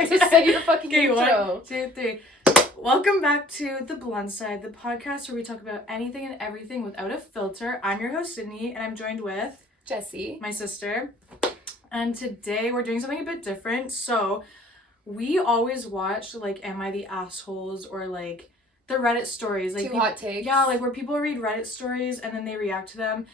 have to say your fucking intro. 1, 2, 3. Welcome back to The Blunt Side, the podcast where we talk about anything and everything without a filter. I'm your host, Sydney, and I'm joined with... Jessie. My sister. And today we're doing something a bit different. So, we always watch, like, Am I the Assholes? Or, like, the Reddit stories. Like, hot takes. Yeah, like, where people read Reddit stories and then they react to them.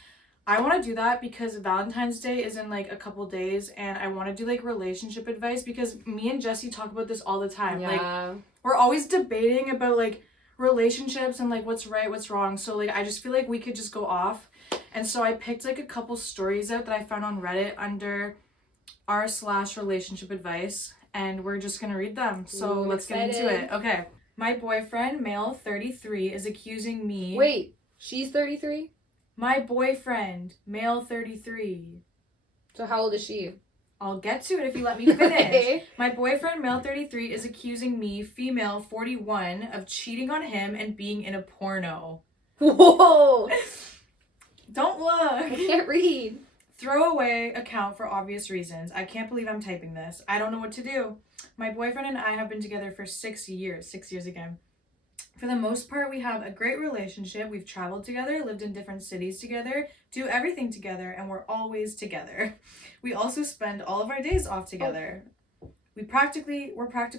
I want to do that because Valentine's Day is in, like, a couple days, and I want to do, like, relationship advice because me and Jessie talk about this all the time. Yeah. Like, we're always debating about, like, relationships and, like, what's right, what's wrong. So, like, I just feel like we could just go off. And so I picked, like, a couple stories out that I found on Reddit under r/relationship advice, and we're just going to read them. So let's get into it. Okay. My boyfriend, male 33, is accusing me... Wait, she's 33? My boyfriend, male 33. So how old is she? I'll get to it if you let me finish. My boyfriend, male 33, is accusing me, female 41, of cheating on him and being in a porno. Whoa! Don't look. I can't read. Throwaway account for obvious reasons. I can't believe I'm typing this. I don't know what to do. My boyfriend and I have been together for 6 years. 6 years again. For the most part, we have a great relationship. We've traveled together, lived in different cities together, do everything together, and we're always together. We also spend all of our days off together. We're practically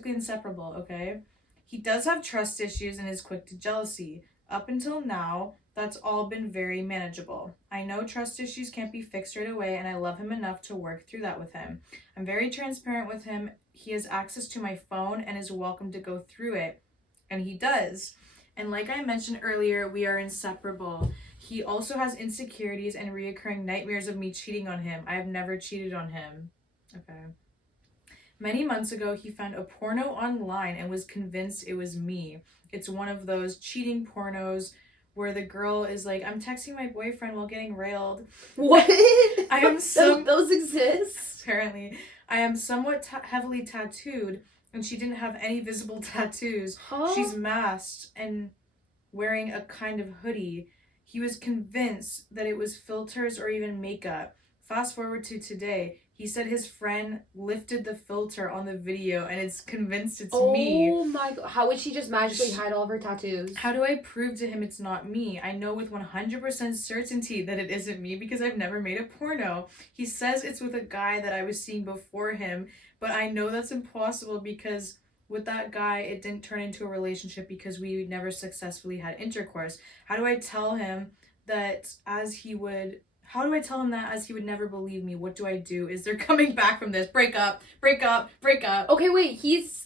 inseparable, okay? He does have trust issues and is quick to jealousy. Up until now, that's all been very manageable. I know trust issues can't be fixed right away, and I love him enough to work through that with him. I'm very transparent with him. He has access to my phone and is welcome to go through it. And he does. And like I mentioned earlier, we are inseparable. He also has insecurities and reoccurring nightmares of me cheating on him. I have never cheated on him. Okay. Many months ago, he found a porno online and was convinced it was me. It's one of those cheating pornos where the girl is like, I'm texting my boyfriend while getting railed. What? Those exist? Apparently. I am somewhat heavily tattooed, and she didn't have any visible tattoos. Huh? She's masked and wearing a kind of hoodie. He was convinced that it was filters or even makeup. Fast forward to today. He said his friend lifted the filter on the video and is convinced it's me. Oh my god. How would she just magically hide all of her tattoos? How do I prove to him it's not me? I know with 100% certainty that it isn't me because I've never made a porno. He says it's with a guy that I was seeing before him, but I know that's impossible because with that guy, it didn't turn into a relationship because we never successfully had intercourse. How do I tell him that as he would never believe me? What do I do? Is there coming back from this? Break up. Okay, wait.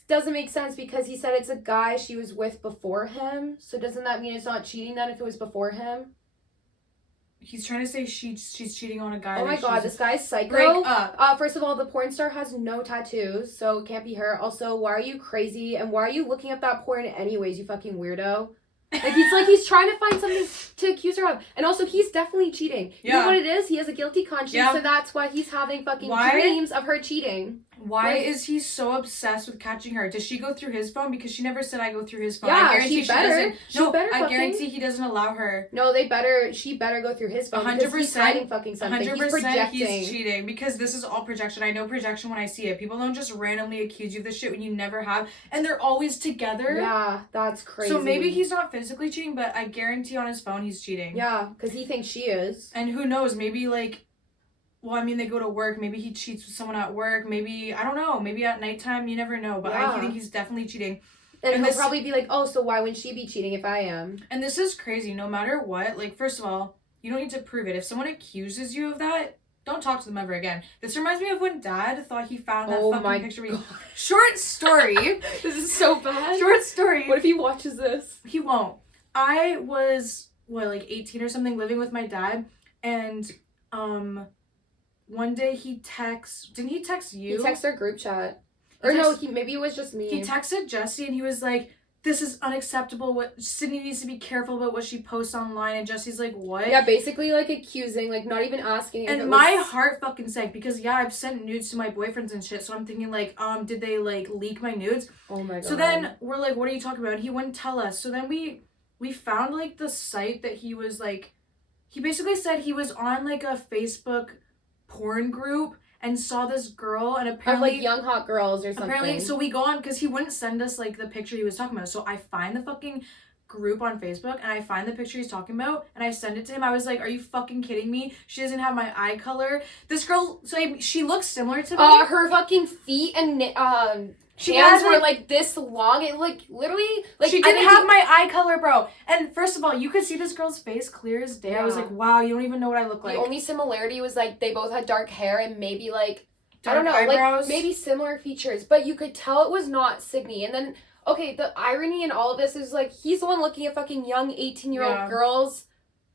Doesn't make sense because he said it's a guy she was with before him. So doesn't that mean it's not cheating then if it was before him? He's trying to say she's cheating on a guy. Oh my god, this guy's psycho. Break up. First of all, the porn star has no tattoos, so it can't be her. Also, why are you crazy? And why are you looking up that porn anyways, you fucking weirdo? He's trying to find something to accuse her of. And also, he's definitely cheating. You know what it is? He has a guilty conscience, so that's why he's having fucking dreams of her cheating. Why is he so obsessed with catching her? Does she go through his phone? Because she never said I go through his phone. Yeah, I guarantee she doesn't. I guarantee he doesn't allow her. No, she better go through his phone 100%, because he's hiding fucking something. 100% he's projecting. He's cheating because this is all projection. I know projection when I see it. People don't just randomly accuse you of this shit when you never have, and they're always together. Yeah, that's crazy. So maybe he's not physically cheating, but I guarantee on his phone he's cheating. Yeah, because he thinks she is. And who knows, maybe they go to work. Maybe he cheats with someone at work. Maybe, I don't know. Maybe at nighttime, you never know. But I think he's definitely cheating. And he'll probably be like, oh, so why wouldn't she be cheating if I am? And this is crazy. No matter what, first of all, you don't need to prove it. If someone accuses you of that, don't talk to them ever again. This reminds me of when Dad thought he found that fucking picture of me. Short story. This is so bad. Short story. What if he watches this? He won't. I was, 18 or something, living with my dad. And, one day didn't he text you? He texted our group chat. Maybe it was just me. He texted Jessie and he was like, this is unacceptable. Sydney needs to be careful about what she posts online. And Jessie's like, what? Yeah, basically accusing, not even asking. And my heart fucking sank because I've sent nudes to my boyfriends and shit. So I'm thinking did they leak my nudes? Oh my god. So then we're like, what are you talking about? And he wouldn't tell us. So then we found the site that he was he basically said he was on a Facebook porn group and saw this girl, and Of apparently like young hot girls or something. apparently, so we go on because he wouldn't send us like the picture he was talking about. So I find the fucking group on Facebook and I find the picture he's talking about and I send it to him. I was like, "Are you fucking kidding me? She doesn't have my eye color. This girl, she looks similar to me. Her fucking feet and She hands had, were like- like this long. It like literally like she didn't have my eye color, bro. And first of all, you could see this girl's face clear as day. I was Yeah. like, wow, you don't even know what I look like. The only similarity was like they both had dark hair and maybe like Dark I don't know, eyebrows. like maybe similar features, but you could tell it was not Sydney. And then okay, the irony in all of this is like he's the one looking at fucking young 18-year-old Yeah. girls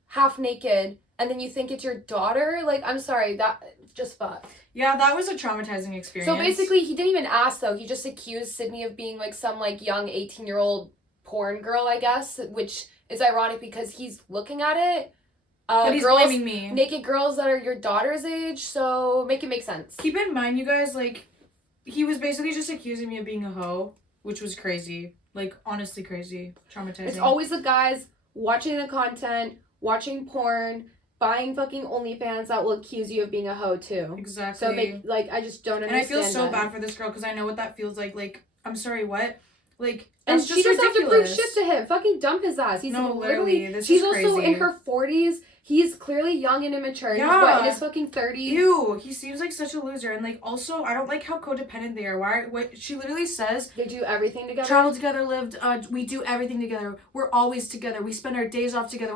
half naked, and then you think it's your daughter. Like I'm sorry, that just fuck. Yeah, that was a traumatizing experience. So basically, he didn't even ask though. He just accused Sydney of being like some like young 18-year-old porn girl, I guess, which is ironic because he's looking at it. but he's Girls, blaming me. naked girls that are your daughter's age, so make it make sense. Keep in mind, you guys, like, he was basically just accusing me of being a hoe, which was crazy. Like, honestly crazy. Traumatizing. It's always the guys watching the content, watching porn, buying fucking OnlyFans that will accuse you of being a hoe too. Exactly. So I just don't understand. And I feel so that. bad for this girl because I know what that feels like. Like, I'm sorry, what? Like, And that's she just doesn't have to prove ridiculous. shit to him. Fucking dump his ass. He's No, literally. literally, this She's is also crazy. in her 40s. He's clearly young and immature. Yeah. He's what, in his fucking 30s? Ew, he seems like such a loser. And, like, also, I don't like how codependent they are. What she literally says, They do everything together. traveled together, lived, we do everything together. We're always together. We spend our days off together.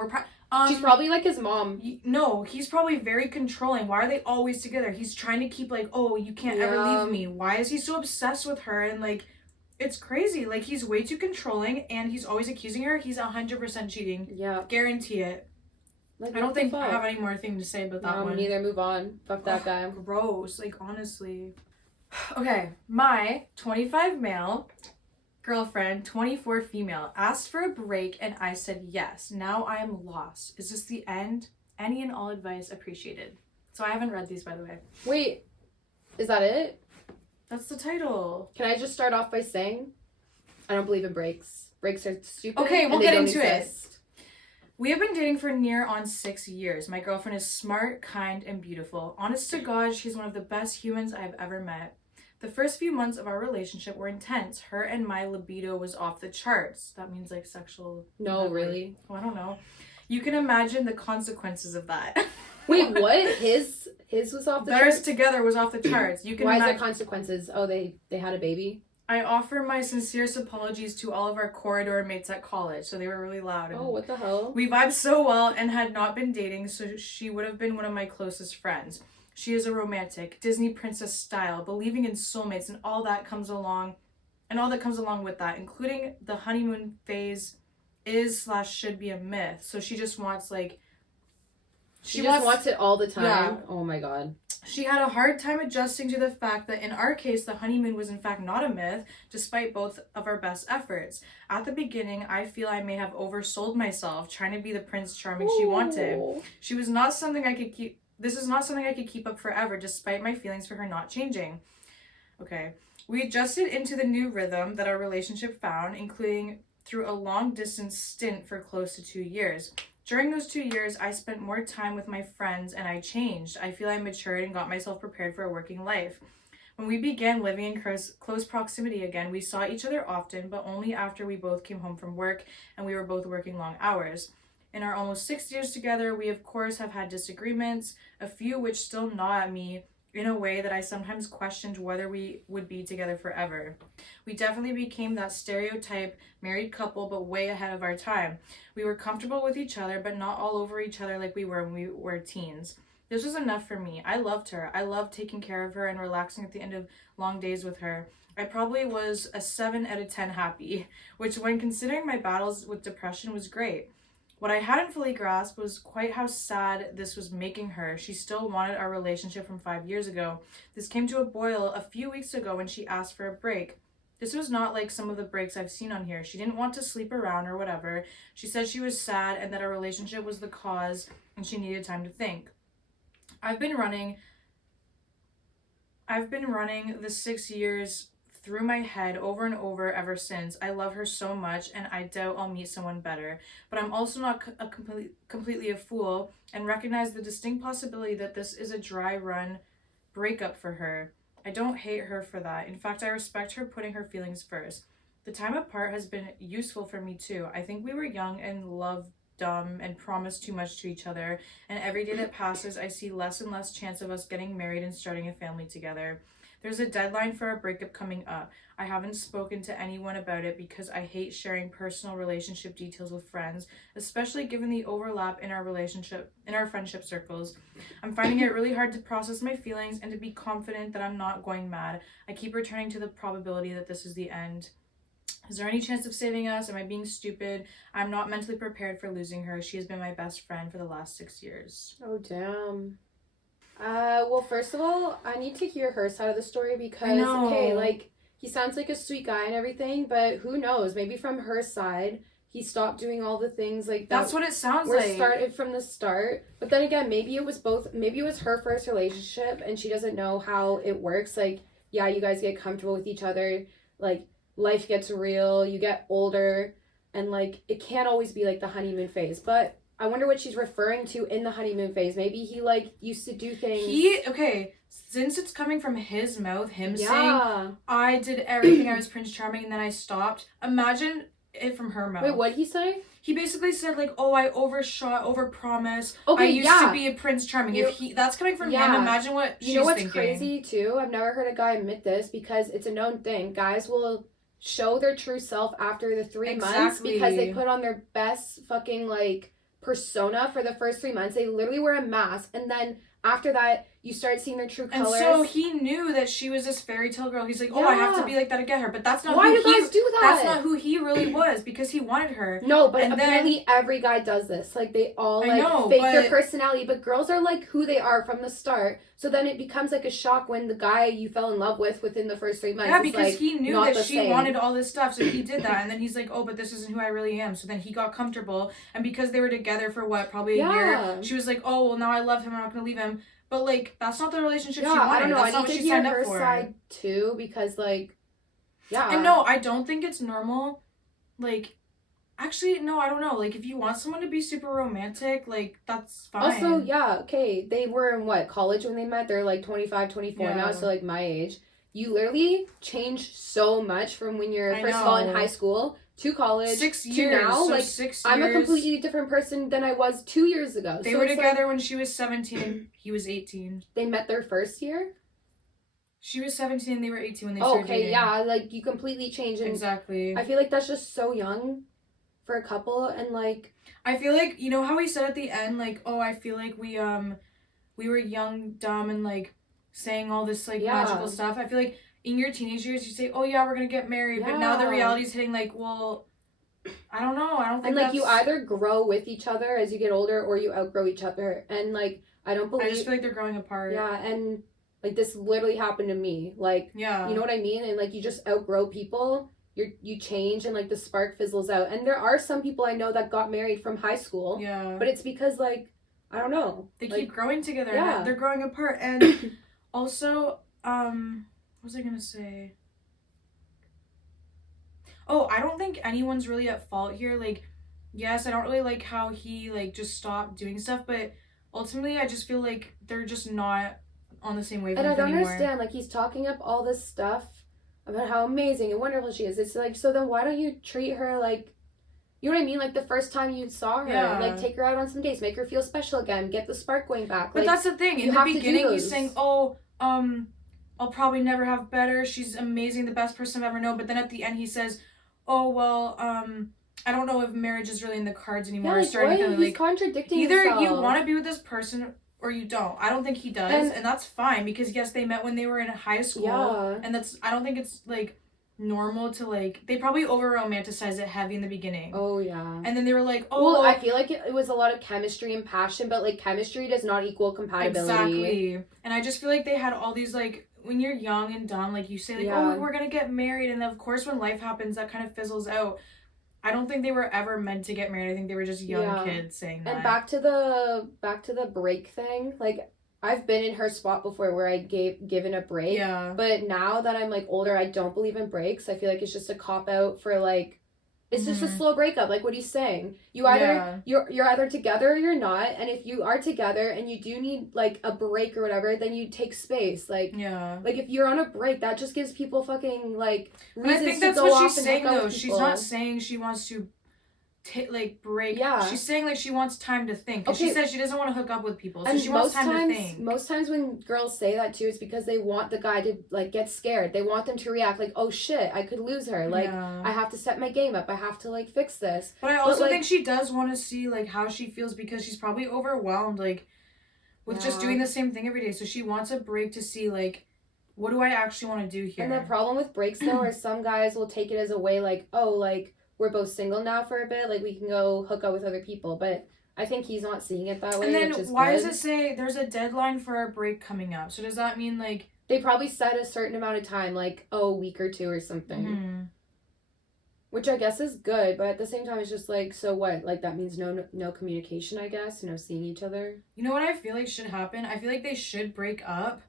She's probably like his mom. No, he's probably very controlling. Why are they always together? He's trying to keep like, oh, you can't ever leave me. Why is he so obsessed with her? And like, it's crazy. Like, he's way too controlling and he's always accusing her. He's 100% cheating. Yeah. Guarantee it. Like, I don't think I fuck? have any more thing to say about that one. Neither. Move on. Fuck that guy. Gross. Like, honestly. Okay, my 25 male girlfriend, 24 female, asked for a break and I said yes. Now I am lost. Is this the end? Any and all advice appreciated. So I haven't read these, by the way. Wait. Is that it? That's the title. Can I just start off by saying I don't believe in breaks. Breaks are stupid. Okay, we'll and they get don't into it. exist. We have been dating for near on 6 years. My girlfriend is smart, kind, and beautiful. Honest to God, she's one of the best humans I've ever met. The first few months of our relationship were intense. Her and my libido was off the charts. That means like sexual... No, really. Oh, I don't know. You can imagine the consequences of that. Wait, what? His was off the Theirs charts? together was off the charts. You can Why is there imagine... consequences? Oh, they had a baby? I offer my sincerest apologies to all of our corridor mates at college. So they were really loud. And Oh, what the hell? we vibed so well and had not been dating, so she would have been one of my closest friends. She is a romantic, Disney princess style, believing in soulmates and all that comes along with that, including the honeymoon phase is/should be a myth. So she just wants like She just wants it all the time. Yeah. Oh my god. She had a hard time adjusting to the fact that in our case, the honeymoon was in fact not a myth, despite both of our best efforts. At the beginning, I feel I may have oversold myself, trying to be the Prince Charming she wanted. She was not something I could keep. This is not something I could keep up forever, despite my feelings for her not changing. Okay. We adjusted into the new rhythm that our relationship found, including through a long distance stint for close to 2 years. During those 2 years, I spent more time with my friends and I changed. I feel I matured and got myself prepared for a working life. When we began living in close proximity again, we saw each other often, but only after we both came home from work and we were both working long hours. In our almost 6 years together, we of course have had disagreements, a few which still gnaw at me in a way that I sometimes questioned whether we would be together forever. We definitely became that stereotype married couple, but way ahead of our time. We were comfortable with each other, but not all over each other like we were when we were teens. This was enough for me. I loved her. I loved taking care of her and relaxing at the end of long days with her. I probably was a 7 out of 10 happy, which when considering my battles with depression was great. What I hadn't fully grasped was quite how sad this was making her. She still wanted our relationship from 5 years ago. This came to a boil a few weeks ago when she asked for a break. This was not like some of the breaks I've seen on here. She didn't want to sleep around or whatever. She said she was sad and that our relationship was the cause and she needed time to think. I've been running the 6 years through my head over and over ever since. I love her so much and I doubt I'll meet someone better. But I'm also not completely a fool and recognize the distinct possibility that this is a dry run breakup for her. I don't hate her for that. In fact, I respect her putting her feelings first. The time apart has been useful for me too. I think we were young and loved dumb and promised too much to each other, and every day that passes I see less and less chance of us getting married and starting a family together. There's a deadline for our breakup coming up. I haven't spoken to anyone about it because I hate sharing personal relationship details with friends, especially given the overlap in our friendship circles. I'm finding it really hard to process my feelings and to be confident that I'm not going mad. I keep returning to the probability that this is the end. Is there any chance of saving us? Am I being stupid? I'm not mentally prepared for losing her. She has been my best friend for the last 6 years. Oh, damn. Well, first of all, I need to hear her side of the story because, okay, like, he sounds like a sweet guy and everything, but who knows? Maybe from her side, he stopped doing all the things like that. That's what it sounds were like. Started from the start. But then again, maybe it was her first relationship and she doesn't know how it works. Like, yeah, you guys get comfortable with each other. Like, life gets real, you get older, and, like, it can't always be, like, the honeymoon phase. But I wonder what she's referring to in the honeymoon phase. Maybe he, like, used to do things. Since it's coming from his mouth, saying, I did everything, I was Prince Charming, and then I stopped. Imagine it from her mouth. Wait, what'd he say? He basically said, like, oh, I overpromised. Okay, I used to be a Prince Charming. That's coming from him, imagine what she's thinking. You know what's crazy, too? I've never heard a guy admit this because it's a known thing. Guys will show their true self after the 3 months because they put on their best fucking, like, persona for the first 3 months. They literally wear a mask, and then after that you start seeing their true colors. And so he knew that she was this fairy tale girl. He's like, I have to be like that to get her. But that's not why do guys do that. That's not who he really was, because he wanted her. No, but apparently every guy does this. Like, they all fake their personality, but girls are like who they are from the start. So then it becomes like a shock when the guy you fell in love with within the first 3 months is because like, he knew not that the she same. wanted all this stuff, so he did that, and then he's like, oh, but this isn't who I really am. So then he got comfortable, and because they were together for probably a year, she was like, oh, well, now I love him, I'm not gonna leave him. But, like, that's not the relationship she wanted. I don't know. That's I not need what to she hear signed her up for. side too, because, like, And no, I don't think it's normal. Like, actually, no, I don't know. Like, if you want someone to be super romantic, like, that's fine. Also, okay, they were in college when they met? They're like 25, 24 now, so like my age. You literally change so much from when you're first of all in high school to college 6 years to now. so like 6 years. I'm a completely different person than I was 2 years ago. They were together when she was 17 and he was 18. They met their first year? She was 17 and they were 18 when they started dating. Like you completely change. And exactly. I feel like that's just so young for a couple, and like I feel like, you know how he said at the end, like, oh, I feel like we were young, dumb, and like saying all this like magical stuff. I feel like in your teenage years you say, oh yeah, we're gonna get married, but now the reality's hitting, like, well, I don't know, I don't think. And like you either grow with each other as you get older or you outgrow each other, and like I just feel like they're growing apart. And like this literally happened to me, like, you know what I mean? And like you just outgrow people, you change, and like the spark fizzles out. And there are some people I know that got married from high school, but it's because, like, I don't know, they keep growing together, and they're growing apart. And also, what was I gonna say? Oh, I don't think anyone's really at fault here. Like, yes, I don't really like how he like just stopped doing stuff, but ultimately I just feel like they're just not on the same wavelength anymore. And I don't understand, like, he's talking up all this stuff about how amazing and wonderful she is. It's like, so then why don't you treat her like, you know what I mean? Like the first time you saw her, like take her out on some dates, make her feel special again, get the spark going back. But like, that's the thing. In the beginning, he's saying, oh, I'll probably never have better. She's amazing, the best person I've ever known. But then at the end, he says, oh, well, I don't know if marriage is really in the cards anymore. He's contradicting himself. Either you want to be with this person or you don't. I don't think he does, and that's fine, because yes, they met when they were in high school, and I don't think it's like normal to like, they probably over romanticize it heavy in the beginning. Oh yeah. And then they were like, oh, well, I feel like it was a lot of chemistry and passion, but like chemistry does not equal compatibility. Exactly. And I just feel like they had all these, like, when you're young and dumb, like you say, like, oh, we're gonna get married, and then of course when life happens that kind of fizzles out. I don't think they were ever meant to get married. I think they were just young kids saying that. And back to the break thing, like, I've been in her spot before where I given a break. Yeah. But now that I'm like older, I don't believe in breaks. I feel like it's just a cop out for like It's just a slow breakup, like what he's saying. You either you're either together or you're not, and if you are together and you do need like a break or whatever, then you take space. Like like if you're on a break, that just gives people fucking like reasons I think to that's go what off she's and saying hook up though. with She's people. not saying she wants to like break. Yeah. She's saying like she wants time to think. Because she says she doesn't want to hook up with people. So and she wants time to think. Most times when girls say that too, it's because they want the guy to like get scared. They want them to react like, oh shit, I could lose her. Like I have to set my game up. I have to like fix this. But I also think she does want to see like how she feels because she's probably overwhelmed like with just doing the same thing every day. So she wants a break to see like, what do I actually want to do here? And the problem with breaks though are some guys will take it as a way like, oh, like we're both single now for a bit, like we can go hook up with other people. But I think he's not seeing it that way. And then why does it say there's a deadline for our break coming up? So does that mean like they probably set a certain amount of time, like a week or two or something, which I guess is good. But at the same time, it's just like, so what? Like that means no communication, I guess, no seeing each other. You know what I feel like should happen? I feel like they should break up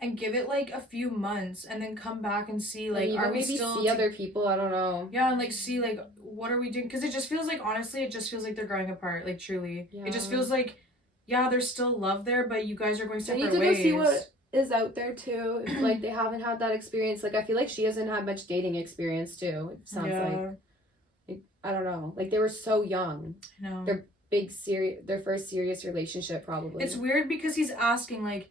and give it like a few months and then come back and see like are we maybe still see other people. I don't know. Yeah, and like see like what are we doing, because it just feels like honestly it just feels like they're growing apart, like truly. It just feels like there's still love there, but you guys are going separate ways. They need to go see what is out there too, if like they haven't had that experience. Like I feel like she hasn't had much dating experience too, it sounds like I don't know, like they were so young. I know. Their first serious relationship probably. It's weird because he's asking like,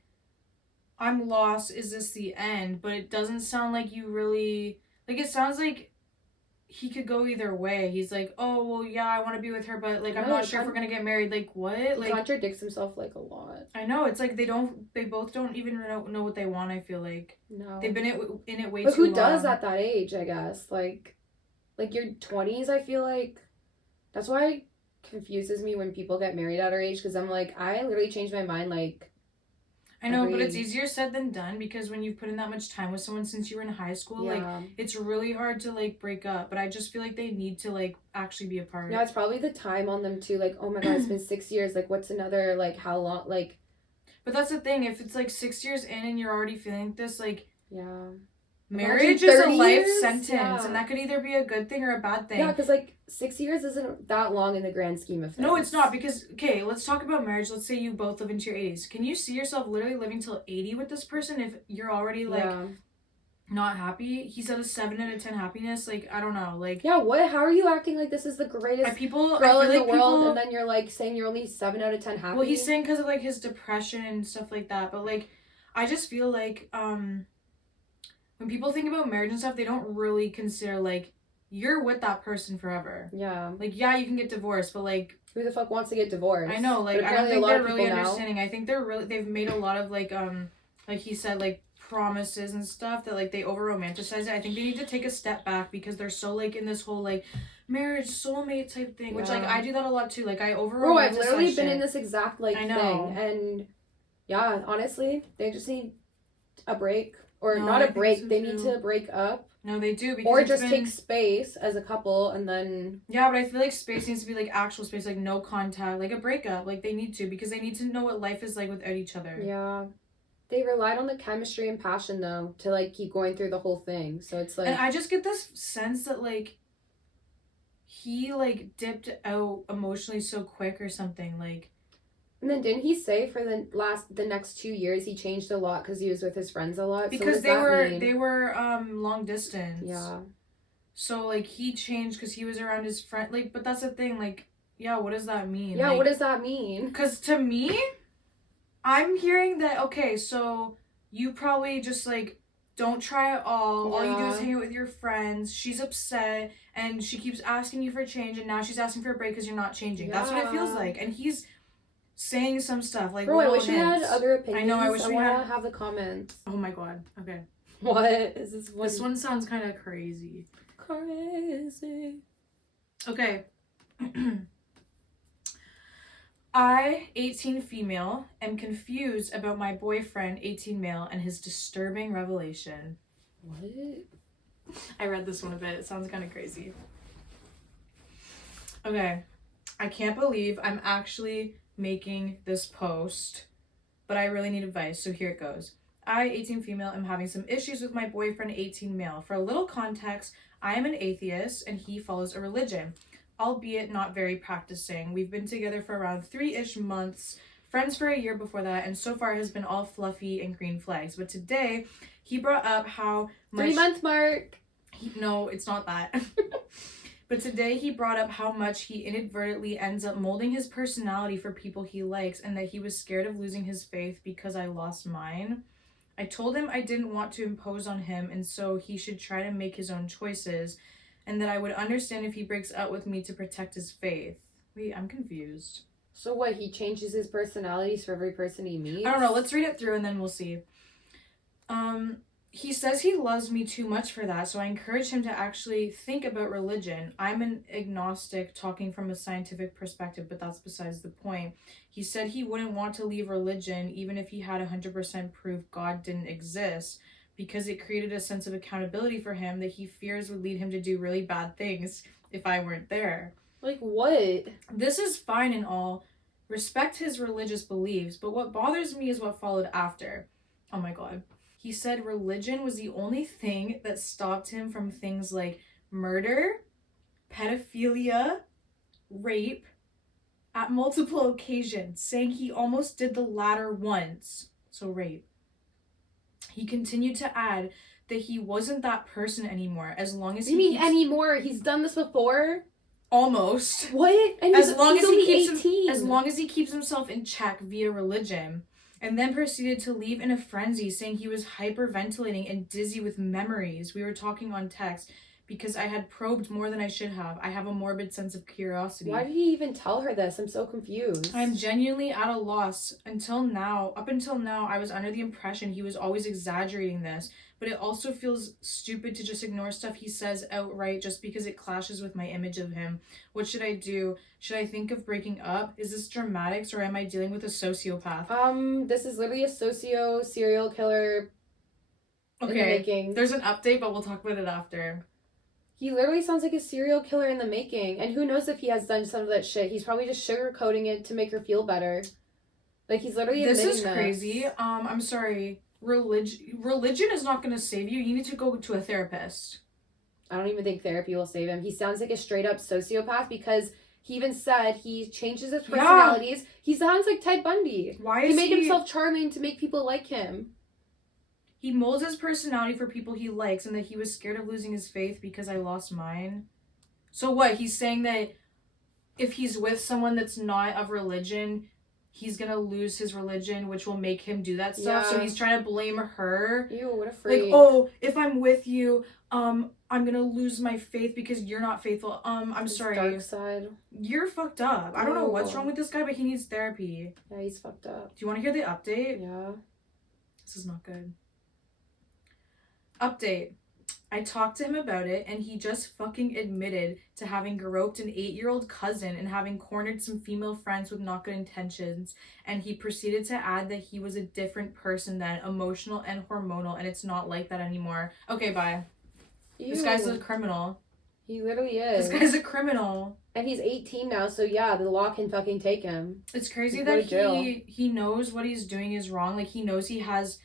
I'm lost, is this the end? But it doesn't sound like you really... Like, it sounds like he could go either way. He's like, oh, well, yeah, I want to be with her, but, like, I'm not sure if we're going to get married. Like, what? He contradicts himself, like, a lot. I know. It's like they both don't even know what they want, I feel like. No. They've been in it way but too long. But who does at that age, I guess? Like your 20s, I feel like... That's why it confuses me when people get married at our age, because I'm like, I literally changed my mind, like... I know, but it's easier said than done, because when you've put in that much time with someone since you were in high school, like, it's really hard to, like, break up. But I just feel like they need to, like, actually be apart. Yeah, it's probably the time on them, too. Like, oh my god, it's been 6 years. Like, what's another, like, how long, like... But that's the thing. If it's, like, 6 years in and you're already feeling this, like... Yeah. Marriage is a life sentence, and that could either be a good thing or a bad thing. Yeah, because, like, 6 years isn't that long in the grand scheme of things. No, it's not, because, okay, let's talk about marriage. Let's say you both live into your 80s. Can you see yourself literally living till 80 with this person if you're already, like, not happy? He said a 7 out of 10 happiness. Like, I don't know, like... Yeah, what? How are you acting like this is the greatest girl in the world, and then you're, like, saying you're only 7 out of 10 happy? Well, he's saying because of, like, his depression and stuff like that, but, like, I just feel like, when people think about marriage and stuff, they don't really consider, like, you're with that person forever. Yeah. Like, yeah, you can get divorced, but, like... Who the fuck wants to get divorced? I know, like, I don't think they're really understanding. I think they've made a lot of, like he said, like, promises and stuff that, like, they over-romanticize it. I think they need to take a step back because they're so, like, in this whole, like, marriage, soulmate type thing, which, like, I do that a lot, too. Like, I over-romanticize Bro, I've literally been in this exact, like, I know. thing. And, yeah, honestly, they just need a break. Or not a break, they need to break up. No, they do. Because or just take space as a couple and then... Yeah, but I feel like space needs to be, like, actual space, like, no contact, like a breakup. Like, they need to, because they need to know what life is like without each other. Yeah. They relied on the chemistry and passion, though, to, like, keep going through the whole thing. So it's, like... And I just get this sense that, like, he, like, dipped out emotionally so quick or something, like... And then didn't he say for the next 2 years he changed a lot because he was with his friends a lot? Because they were long distance. Yeah. So like he changed because he was around his friend. Like, but that's the thing. Like, yeah, what does that mean? Yeah, like, what does that mean? Because to me, I'm hearing that okay, so you probably just like don't try at all. Yeah. All you do is hang out with your friends. She's upset and she keeps asking you for change, and now she's asking for a break because you're not changing. Yeah. That's what it feels like, and he's saying some stuff like, bro, I wish we had other opinions. I know, I wish we had. Have the comments. Oh my god. Okay. What is this one? This one sounds kind of crazy. Crazy. Okay. I, 18 female, am confused about my boyfriend, 18 male, and his disturbing revelation. What? I read this one a bit. It sounds kind of crazy. Okay. I can't believe I'm actually making this post, but I really need advice, so here it goes. I, 18 female, am having some issues with my boyfriend, 18 male. For a little context, I am an atheist and he follows a religion, albeit not very practicing. We've been together for around 3-ish months, friends for a year before that, and so far has been all fluffy and green flags. But today, he brought up how much... 3-month mark! No, it's not that. But today he brought up how much he inadvertently ends up molding his personality for people he likes and that he was scared of losing his faith because I lost mine. I told him I didn't want to impose on him and so he should try to make his own choices and that I would understand if he breaks up with me to protect his faith. Wait, I'm confused. So what, he changes his personalities for every person he meets? I don't know. Let's read it through and then we'll see. He says he loves me too much for that, so I encourage him to actually think about religion. I'm an agnostic talking from a scientific perspective, but that's besides the point. He said he wouldn't want to leave religion even if he had 100% proof God didn't exist because it created a sense of accountability for him that he fears would lead him to do really bad things if I weren't there. Like what? This is fine and all. Respect his religious beliefs, but what bothers me is what followed after. Oh my god. He said religion was the only thing that stopped him from things like murder, pedophilia, rape, at multiple occasions, saying he almost did the latter once. So rape. He continued to add that he wasn't that person anymore as long as You mean anymore? He's done this before? Almost. What? And As long as only he 18. as long as he keeps himself in check via religion. And then proceeded to leave in a frenzy, saying he was hyperventilating and dizzy with memories. We were talking on text because I had probed more than I should have. I have a morbid sense of curiosity. Why did he even tell her this? I'm so confused. I'm genuinely at a loss. Up until now, I was under the impression he was always exaggerating this. But it also feels stupid to just ignore stuff he says outright just because it clashes with my image of him. What should I do? Should I think of breaking up? Is this dramatics or am I dealing with a sociopath? This is literally a serial killer in the making. There's an update, but we'll talk about it after. He literally sounds like a serial killer in the making. And who knows if he has done some of that shit. He's probably just sugarcoating it to make her feel better. Like, he's literally admitting this. Is crazy. I'm sorry. Religion is not going to save you. You need to go to a therapist. I don't even think therapy will save him. He sounds like a straight up sociopath because he even said he changes his personalities. Yeah. He sounds like Ted Bundy. He made himself charming to make people like him. He molds his personality for people he likes and that he was scared of losing his faith because I lost mine. So what? He's saying that if he's with someone that's not of religion, he's gonna lose his religion, which will make him do that stuff. Yeah. So he's trying to blame her. Ew, what a freak. Like, oh, if I'm with you, I'm gonna lose my faith because you're not faithful. I'm sorry. Dark side. You're fucked up. I don't know what's wrong with this guy, but he needs therapy. Yeah, he's fucked up. Do you want to hear the update? Yeah. This is not good. Update. I talked to him about it and he just fucking admitted to having groped an 8-year-old cousin and having cornered some female friends with not good intentions, and he proceeded to add that he was a different person then, emotional and hormonal, and it's not like that anymore. Okay, bye. Ew. This guy's a criminal. He literally is. This guy's a criminal. And he's 18 now, so yeah, the law can fucking take him. It's crazy that he knows what he's doing is wrong. Like, he knows he has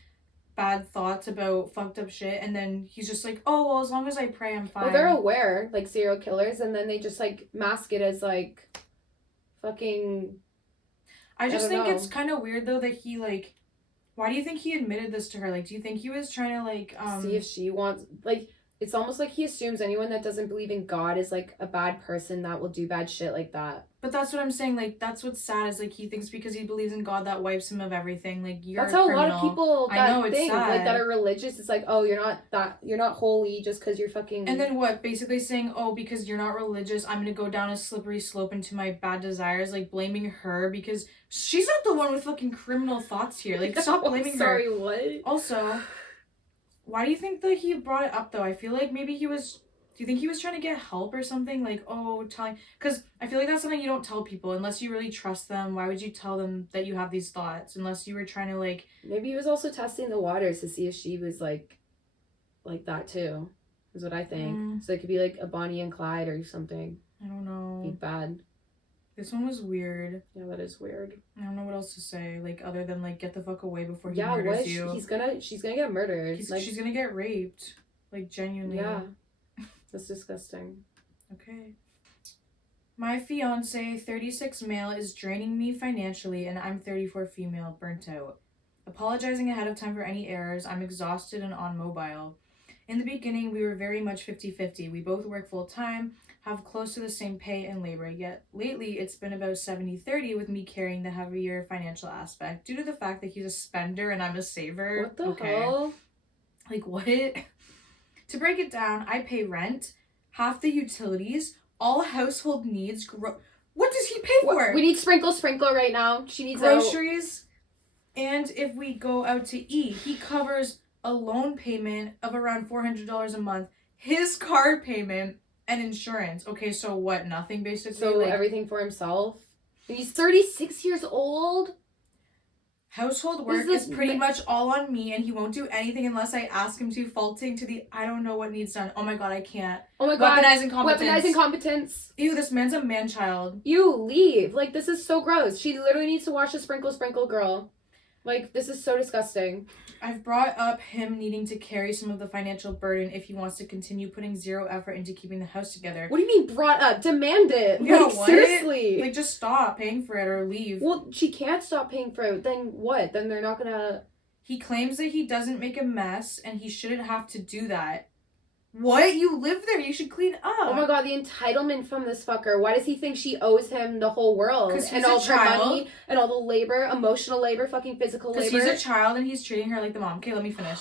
bad thoughts about fucked up shit, and then he's just like, oh, well, as long as I pray, I'm fine. Well, they're aware, like, serial killers, and then they just, like, mask it as, like, fucking... I just think it's kind of weird, though, that he, like... Why do you think he admitted this to her? Like, do you think he was trying to, like, see if she wants... Like, it's almost like he assumes anyone that doesn't believe in God is, like, a bad person that will do bad shit like that. But that's what I'm saying. Like, that's what's sad is, like, he thinks because he believes in God that wipes him of everything. Like, you're That's how criminal. a lot of people that I know, it's think, sad. like, that are religious. It's like, oh, you're not holy just because you're fucking... And then what? Basically saying, oh, because you're not religious, I'm gonna go down a slippery slope into my bad desires. Like, blaming her because she's not the one with fucking criminal thoughts here. Like, stop blaming her. Sorry, what? Also... Why do you think that he brought it up, though? I feel like maybe he was... Do you think he was trying to get help or something? Like, oh, telling... Because I feel like that's something you don't tell people. Unless you really trust them, why would you tell them that you have these thoughts? Unless you were trying to, like... Maybe he was also testing the waters to see if she was, like that, too. Is what I think. So it could be, like, a Bonnie and Clyde or something. I don't know. Be bad. This one was weird. Yeah, that is weird. I don't know what else to say, like, other than, like, get the fuck away before he Yeah, murders what? you. She's gonna get murdered. She's gonna get raped. Like, genuinely. Yeah. That's disgusting. Okay. My fiance, 36 male, is draining me financially, and I'm 34 female, burnt out. Apologizing ahead of time for any errors, I'm exhausted and on mobile. In the beginning, we were very much 50-50. We both work full-time, have close to the same pay and labor, yet lately it's been about 70-30 with me carrying the heavier financial aspect due to the fact that he's a spender and I'm a saver. What the hell? Like, what? To break it down, I pay rent, half the utilities, all household needs. What does he pay for? We need sprinkle right now. She needs groceries. And if we go out to eat, he covers a loan payment of around $400 a month, his card payment, and insurance. Okay, so what? Nothing, basically? So like, everything for himself? He's 36 years old? Household work is pretty much all on me, and he won't do anything unless I ask him to, faulting to the I don't know what needs done. Oh my god, I can't. Oh my god. Weaponizing competence. Ew, this man's a man-child. You leave. Like, this is so gross. She literally needs to watch the sprinkle girl. Like, this is so disgusting. I've brought up him needing to carry some of the financial burden if he wants to continue putting zero effort into keeping the house together. What do you mean brought up? Demand it. Yeah, like, what? Seriously. Like, just stop paying for it or leave. Well, she can't stop paying for it. Then what? Then they're not gonna... He claims that he doesn't make a mess and he shouldn't have to do that. What? You live there. You should clean up. Oh my god, the entitlement from this fucker. Why does he think she owes him the whole world? Because he's and all a child. her money and all the labor, emotional labor, fucking physical labor. Because he's a child and he's treating her like the mom. Okay, let me finish.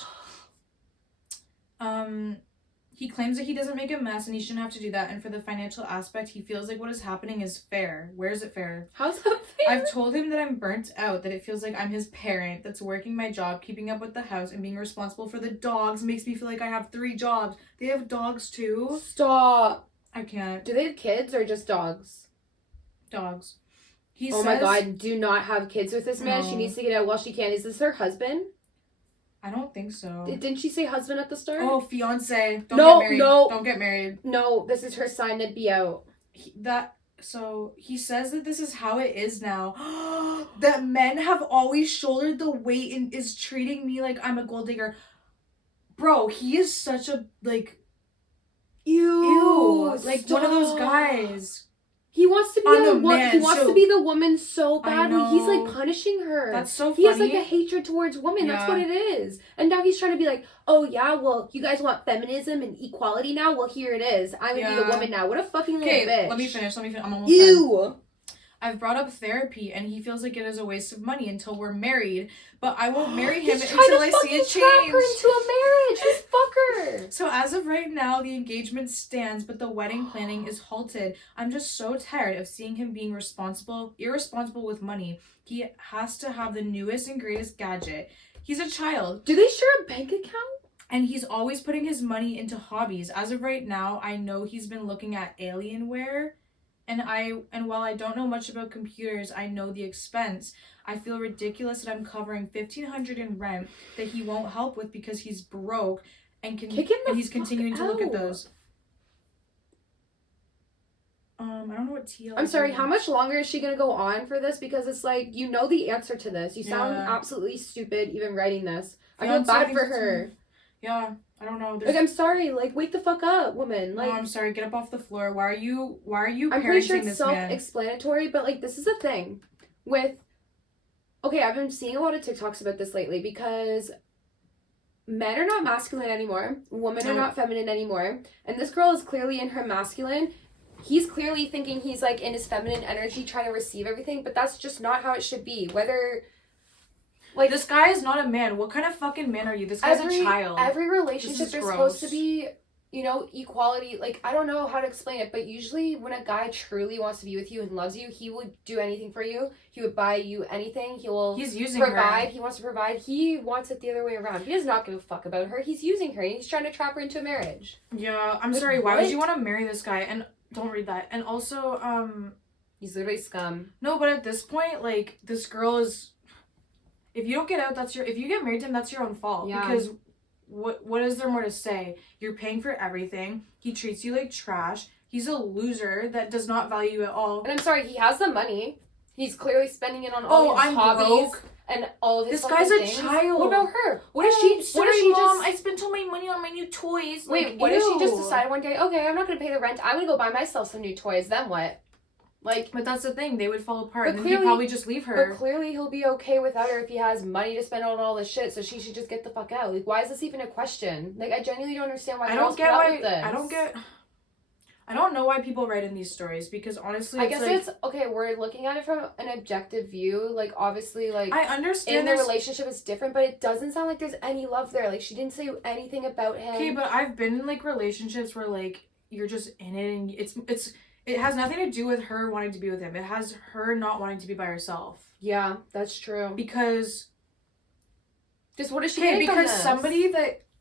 He claims that he doesn't make a mess and he shouldn't have to do that. And for the financial aspect, he feels like what is happening is fair. Where is it fair? How's that fair? I've told him that I'm burnt out, that it feels like I'm his parent that's working my job, keeping up with the house, and being responsible for the dogs makes me feel like I have 3 jobs. They have dogs too? Stop. I can't. Do they have kids or just dogs? Dogs. Oh my god, do not have kids with this man. No. She needs to get out while she can. Is this her husband? I don't think so. Didn't she say husband at the start? Oh, fiance. Don't No, get married. no. Don't get married. No, this is her sign to be out. So he says that this is how it is now. That men have always shouldered the weight and is treating me like I'm a gold digger. Bro, he is such a, like... Ew. Like, stop. one of those guys. He wants to be he wants to be the woman so badly. He's like punishing her. That's so funny. He has like a hatred towards women. Yeah. That's what it is. And now he's trying to be like, oh yeah, well, you guys want feminism and equality now? Well, here it is. I'm gonna be the woman now. What a fucking little bitch. Let me finish. I'm almost done. I've brought up therapy and he feels like it is a waste of money until we're married, but I won't marry him until I see a change. Trap her into a marriage. Just fuck her. So as of right now, the engagement stands, but the wedding planning is halted. I'm just so tired of seeing him being irresponsible with money. He has to have the newest and greatest gadget. He's a child. Do they share a bank account? And he's always putting his money into hobbies. As of right now, I know he's been looking at Alienware. And while I don't know much about computers, I know the expense. I feel ridiculous that I'm covering $1,500 in rent that he won't help with because he's broke and he's continuing to look at those. I don't know what TL. I'm sorry, how much longer is she gonna go on for this? Because it's like, you know the answer to this. You sound absolutely stupid even writing this. I feel bad for her. Yeah. I don't know. Like, I'm sorry. Like, wake the fuck up, woman. Like, no, I'm sorry. Get up off the floor. Why are you I'm pretty sure it's self-explanatory, but, like, this is the thing with... Okay, I've been seeing a lot of TikToks about this lately because men are not masculine anymore. Women are not feminine anymore. And this girl is clearly in her masculine. He's clearly thinking he's, like, in his feminine energy trying to receive everything, but that's just not how it should be. Whether... Like, this guy is not a man. What kind of fucking man are you? This guy's a child. Every relationship is supposed to be, you know, equality. Like, I don't know how to explain it, but usually when a guy truly wants to be with you and loves you, he would do anything for you. He would buy you anything. He's using provide. Her. He wants to provide. He wants it the other way around. He does not give a fuck about her. He's using her. And he's trying to trap her into a marriage. Yeah, I'm sorry. Why would you want to marry this guy? And don't read that. And also, he's literally scum. No, but at this point, like, this girl is... If you don't get out, if you get married to him, that's your own fault. Yeah. Because what is there more to say? You're paying for everything. He treats you like trash. He's a loser that does not value you at all. And I'm sorry, he has the money. He's clearly spending it on all his hobbies broke. and all of his This guy's things. a child. What about her? What if Sorry, she Mom, just I spent all my money on my new toys. Wait, like, what if she just ew. decided one day, okay, I'm not gonna pay the rent, I'm gonna go buy myself some new toys, then what? Like, But that's the thing, they would fall apart, But and then he'd clearly- probably just leave her. but clearly he'll be okay without her if he has money to spend on all this shit, so she should just get the fuck out. Like, why is this even a question? Like, I genuinely don't understand why girls put up with this. I don't know why people write in these stories, because honestly, I guess it's, okay, we're looking at it from an objective view, like, obviously, like, I understand in their relationship is different, but it doesn't sound like there's any love there. Like, she didn't say anything about him. Okay, but I've been in, like, relationships where, like, you're just in it, and it has nothing to do with her wanting to be with him. It has her not wanting to be by herself. Yeah, that's true. Because Just what is she okay, getting from because this?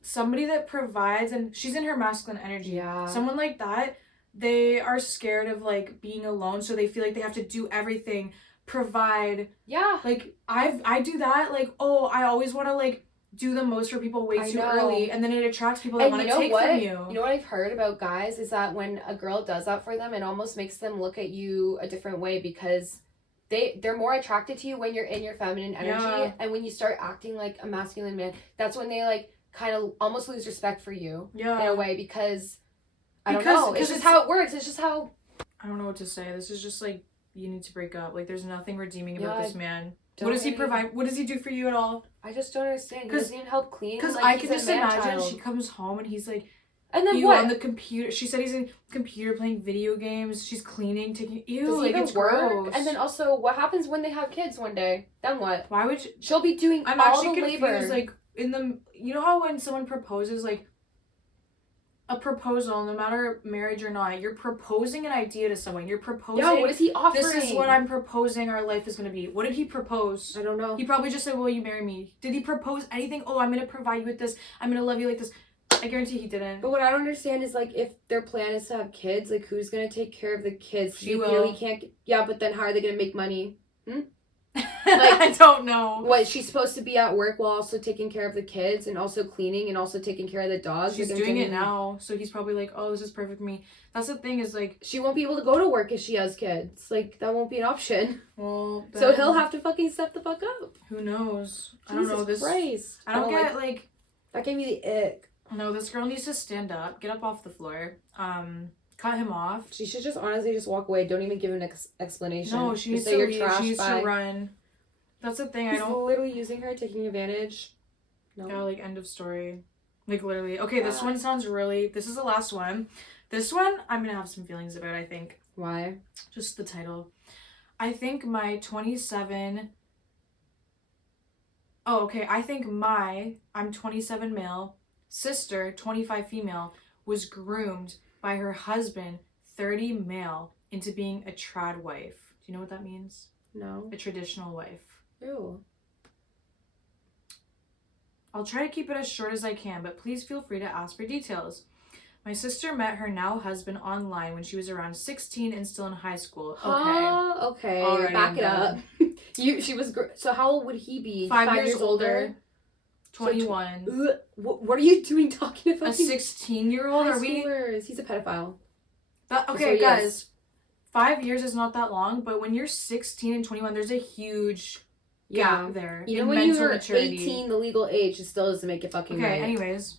somebody that provides, and she's in her masculine energy. Yeah. Someone like that, they are scared of, like, being alone, so they feel like they have to do everything, provide. Yeah. Like, I do that. Like, oh, I always want to, like, do the most for people way too early, and then it attracts people that want to take from you. You know what I've heard about guys is that when a girl does that for them, it almost makes them look at you a different way, because they're more attracted to you when you're in your feminine energy, and when you start acting like a masculine man, that's when they, like, kind of almost lose respect for you in a way, because I don't know. It's just how it works. It's just how... I don't know what to say. This is just, like, you need to break up. Like, there's nothing redeeming about this man. What does he provide? What does he do for you at all? I just don't understand. He doesn't even help clean. Because like, I can just imagine she comes home and he's like, and then you what? on the computer. She said he's in the computer playing video games. She's cleaning, taking... Ew, Does he like, even it's work? gross. And then also, what happens when they have kids one day? Then what? Why would She'll be doing I'm all actually the confused, labor. like, in the... You know how when someone proposes, like, a proposal, no matter marriage or not, you're proposing an idea to someone. You're proposing... Yeah, what is he offering? This is what I'm proposing our life is going to be. What did he propose? I don't know. He probably just said, will you marry me? Did he propose anything? Oh, I'm going to provide you with this. I'm going to love you like this. I guarantee he didn't. But what I don't understand is, like, if their plan is to have kids, like, who's going to take care of the kids? She will. He can't... Yeah, but then how are they going to make money? Like, I don't know. What, she's supposed to be at work while also taking care of the kids and also cleaning and also taking care of the dogs? She's doing it now, so he's probably like, oh, this is perfect for me. That's the thing is, like... She won't be able to go to work if she has kids. Like, that won't be an option. Well, so he'll have to fucking step the fuck up. Who knows? Jesus I don't know. This Christ. I don't get, like... That gave me the ick. No, this girl needs to stand up, get up off the floor, cut him off. She should just honestly just walk away. Don't even give an explanation. No, she needs just to leave. She needs to run. That's the thing. He's literally using her, taking advantage. No. Yeah, like, end of story. Like, literally. Okay, this one sounds really... This is the last one. This one, I'm gonna have some feelings about, I think. Why? Just the title. I think my 27... Oh, okay. I think I'm 27 male, sister, 25 female, was groomed by her husband, 30 male, into being a trad wife. Do you know what that means? No. A traditional wife. Ew. I'll try to keep it as short as I can, but please feel free to ask for details. My sister met her now husband online when she was around 16 and still in high school. Okay. Already Back it up. So how old would he be? 5 years older. 21. So what are you doing talking about A 16-year-old? Are we? He's a pedophile. Okay, guys. 5 years is not that long, but when you're 16 and 21, there's a huge gap there. Even when you're 18, the legal age, it still doesn't make it fucking right. Okay, anyways.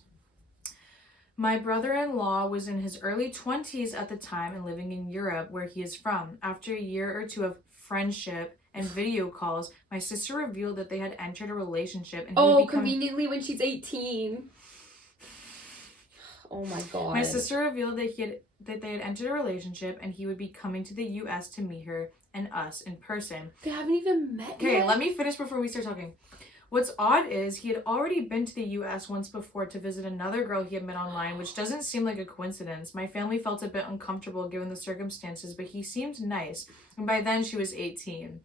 My brother-in-law was in his early 20s at the time and living in Europe, where he is from. After a year or two of friendship and video calls, my sister revealed that they had entered a relationship. And conveniently when she's 18. Oh my god. My sister revealed that they had entered a relationship and he would be coming to the US to meet her and us in person. They haven't even met yet. Okay, let me finish before we start talking. What's odd is he had already been to the US once before to visit another girl he had met online, which doesn't seem like a coincidence. My family felt a bit uncomfortable given the circumstances, but he seemed nice, and by then she was 18.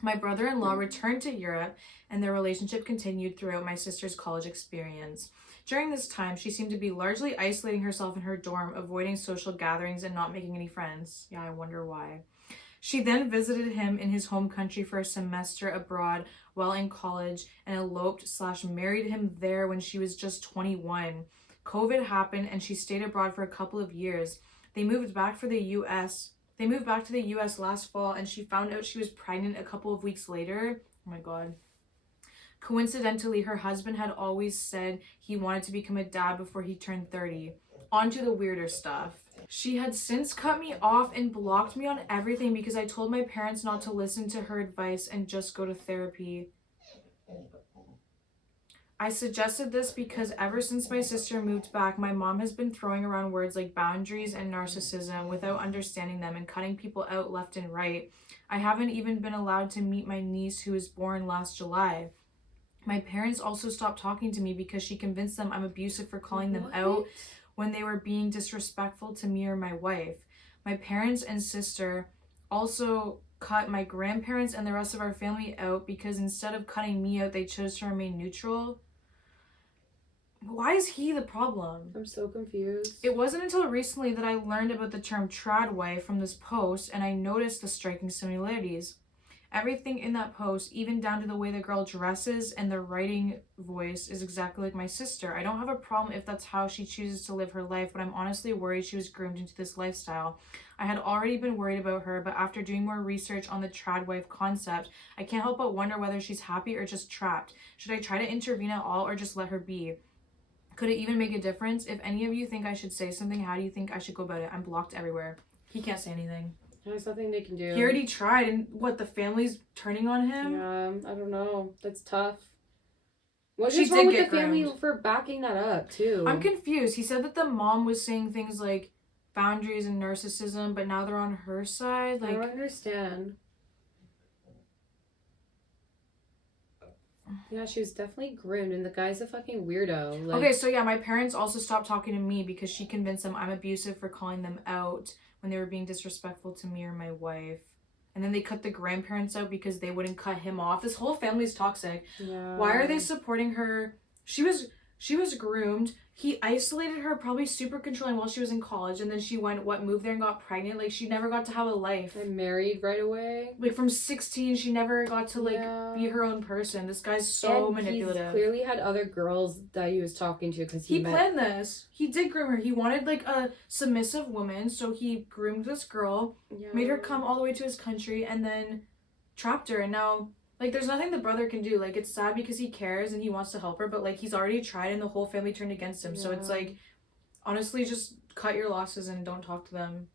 My brother-in-law returned to Europe, and their relationship continued throughout my sister's college experience. During this time, she seemed to be largely isolating herself in her dorm, avoiding social gatherings and not making any friends. Yeah, I wonder why. She then visited him in his home country for a semester abroad while in college and eloped/married him there when she was just 21. COVID happened and she stayed abroad for a couple of years. They moved back to the US last fall and she found out she was pregnant a couple of weeks later. Oh my God. Coincidentally, her husband had always said he wanted to become a dad before he turned 30. On to the weirder stuff. She had since cut me off and blocked me on everything because I told my parents not to listen to her advice and just go to therapy. I suggested this because ever since my sister moved back, my mom has been throwing around words like boundaries and narcissism without understanding them and cutting people out left and right. I haven't even been allowed to meet my niece who was born last July. My parents also stopped talking to me because she convinced them I'm abusive for calling them out when they were being disrespectful to me or my wife. My parents and sister also cut my grandparents and the rest of our family out because instead of cutting me out, they chose to remain neutral. Why is he the problem? I'm so confused. It wasn't until recently that I learned about the term trad wife from this post and I noticed the striking similarities. Everything in that post, even down to the way the girl dresses and the writing voice, is exactly like my sister. I don't have a problem if that's how she chooses to live her life, but I'm honestly worried she was groomed into this lifestyle. I had already been worried about her, but after doing more research on the trad wife concept, I can't help but wonder whether she's happy or just trapped. Should I try to intervene at all or just let her be? Could it even make a difference? If any of you think I should say something, how do you think I should go about it? I'm blocked everywhere. He can't say anything. There's nothing they can do. He already tried, and what, the family's turning on him? Yeah, I don't know. That's tough. What's She wrong did with get the family groomed. for backing that up, too? I'm confused. He said that the mom was saying things like boundaries and narcissism, but now they're on her side. I don't Like, understand. Yeah, she was definitely groomed, and the guy's a fucking weirdo. Like, okay, so yeah, my parents also stopped talking to me because she convinced them I'm abusive for calling them out when they were being disrespectful to me or my wife. And then they cut the grandparents out because they wouldn't cut him off. This whole family's toxic. yeah. Why are they supporting her? She was groomed. He isolated her, probably super controlling while she was in college, and then she moved there and got pregnant. Like, she never got to have a life. And married right away. Like, from 16, she never got to, like, Yeah. be her own person. This guy's so And manipulative. He's clearly had other girls that he was talking to because He planned this. He did groom her. He wanted, like, a submissive woman, so he groomed this girl, made her come all the way to his country, and then trapped her. And now, like, there's nothing the brother can do. Like, it's sad because he cares and he wants to help her, but, like, he's already tried and the whole family turned against him. So it's, like, honestly, just cut your losses and don't talk to them.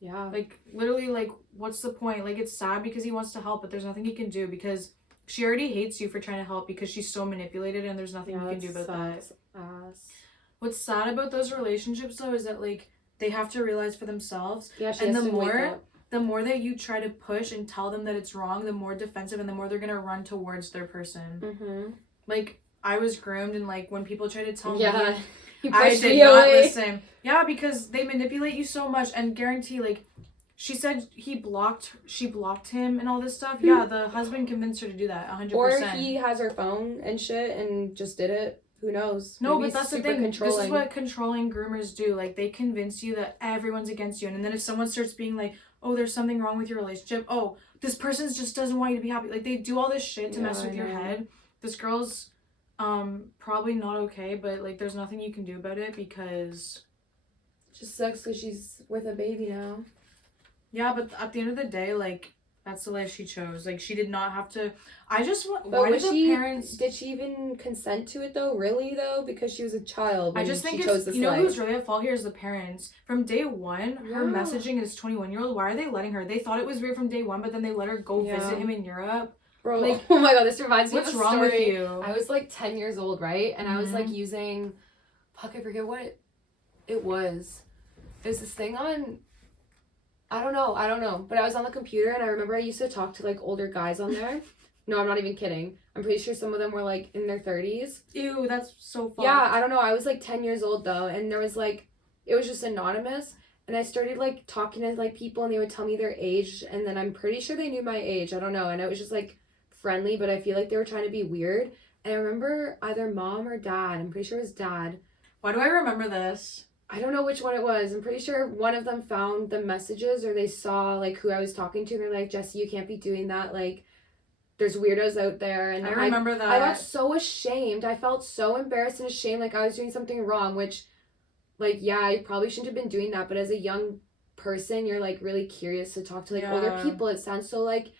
Yeah. Like, literally, like, what's the point? Like, it's sad because he wants to help, but there's nothing he can do because she already hates you for trying to help because she's so manipulated and there's nothing you can do about that. What's sad about those relationships, though, is that, like, they have to realize for themselves. Yeah, she and has the to wake more up. the more that you try to push and tell them that it's wrong, the more defensive and the more they're gonna run towards their person. Mm-hmm. Like, I was groomed, and, like, when people try to tell me, You I pushed did me not away. listen. Yeah, because they manipulate you so much, and guarantee, like, she said she blocked him and all this stuff. Yeah, the husband convinced her to do that, 100%. Or he has her phone and shit and just did it. Who knows? No, Maybe but that's the super thing. controlling. This is what controlling groomers do. Like, they convince you that everyone's against you. And then if someone starts being like, oh, there's something wrong with your relationship. Oh, this person just doesn't want you to be happy. Like, they do all this shit to mess with your head. This girl's probably not okay, but, like, there's nothing you can do about it because... It just sucks because she's with a baby now. Yeah, but at the end of the day, like, that's the life she chose. Like, she did not have to... I just want... But Why did the parents... Did she even consent to it, though? Really, though? Because she was a child when I just think she chose this you know life. who's really at fault here is the parents. From day one, her Yeah. messaging is 21-year-old. Why are they letting her? They thought it was weird from day one, but then they let her go visit him in Europe. Bro, like, oh my god, this reminds me of a What's story. wrong with you? I was like 10 years old, right? And I was like Mhm. using... Fuck, I forget what it was. There's this thing on... I don't know. But I was on the computer and I remember I used to talk to, like, older guys on there. No, I'm not even kidding. I'm pretty sure some of them were, like, in their 30s. Ew, that's so fun. Yeah, I don't know. I was, like, 10 years old, though. And there was, like... It was just anonymous. And I started, like, talking to, like, people and they would tell me their age. And then I'm pretty sure they knew my age. I don't know. And it was just, like, friendly. But I feel like they were trying to be weird. And I remember either mom or dad. I'm pretty sure it was dad. Why do I remember this? I don't know which one it was. I'm pretty sure one of them found the messages or they saw like who I was talking to. They're like, Jesse, you can't be doing that. Like, there's weirdos out there. And I remember that. I got so ashamed. I felt so embarrassed and ashamed, like I was doing something wrong, which, like, yeah, I probably shouldn't have been doing that. But as a young person, you're like really curious to talk to like older people. It sounds so like,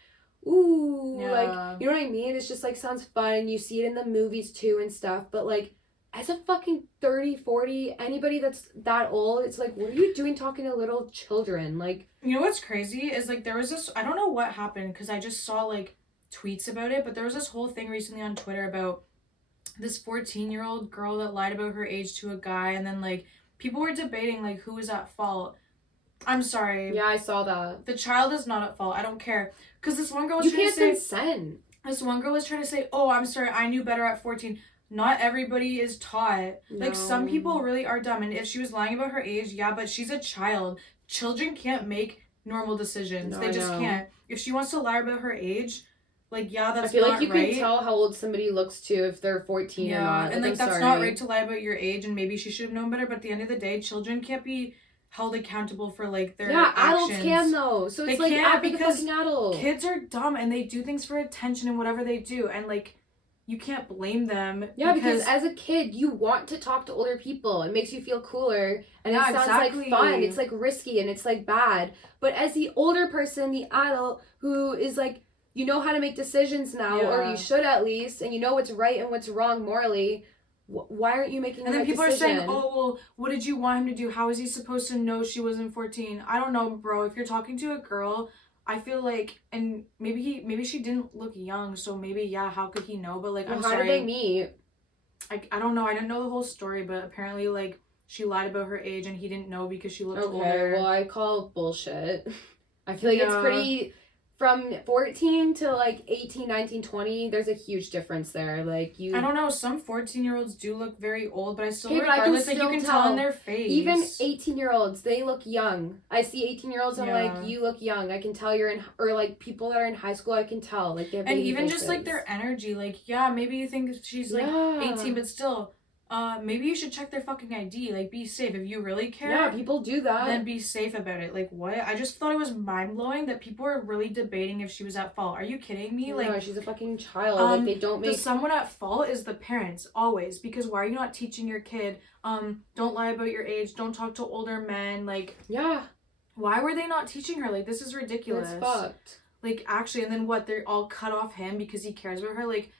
ooh, like, you know what I mean? It's just like sounds fun. You see it in the movies too and stuff. But like, as a fucking 30, 40, anybody that's that old, it's like, what are you doing talking to little children? Like, you know what's crazy is like there was this, I don't know what happened because I just saw like tweets about it, but there was this whole thing recently on Twitter about this 14-year-old girl that lied about her age to a guy, and then like people were debating like who was at fault. I'm sorry. Yeah, I saw that. The child is not at fault. I don't care. Because this one girl was you trying can't to say, consent. This one girl was trying to say, oh, I'm sorry, I knew better at 14. Not everybody is taught. No. Like, some people really are dumb. And if she was lying about her age, yeah, but she's a child. Children can't make normal decisions. No, they just can't. If she wants to lie about her age, like, yeah, that's not right. I feel like you can tell how old somebody looks too if they're 14 or not. And like that's not right to lie about your age, and maybe she should have known better, but at the end of the day, children can't be held accountable for like their actions. Adults can though. So it's like act like a fucking adult. Kids are dumb and they do things for attention and whatever they do, and like you can't blame them. Yeah, because as a kid you want to talk to older people. It makes you feel cooler and it sounds like fun. It's like risky and it's like bad. But as the older person, the adult who is like, you know how to make decisions now, or you should at least, and you know what's right and what's wrong morally. Why aren't you making? And then people are saying, "Oh, well, what did you want him to do? How is he supposed to know she wasn't 14?" I don't know, bro. If you're talking to a girl, I feel like, and maybe she didn't look young, so maybe how could he know? But like, I'm sorry. How did they meet? I don't know. I didn't know the whole story, but apparently, like, she lied about her age, and he didn't know because she looked older. Okay, well, I call bullshit. I feel like it's pretty. From 14 to like 18, 19, 20, there's a huge difference there. Like I don't know, some 14-year-olds do look very old, but regardless, like, you can tell in their face. Even 18-year-olds, they look young. I see 18-year-olds, I'm like, you look young. I can tell you're in, or like people that are in high school, I can tell. Like, they have baby faces. Just like their energy, like, maybe you think she's like 18, but still. Maybe you should check their fucking ID. Like, be safe. If you really care. Yeah, people do that. Then be safe about it. Like, what? I just thought it was mind-blowing that people were really debating if she was at fault. Are you kidding me? No, like, she's a fucking child. Like, they don't make... someone at fault is the parents, always. Because why are you not teaching your kid, don't lie about your age, don't talk to older men, like... Yeah. Why were they not teaching her? Like, this is ridiculous. That's fucked. Like, actually, and then what? They're all cut off him because he cares about her? Like...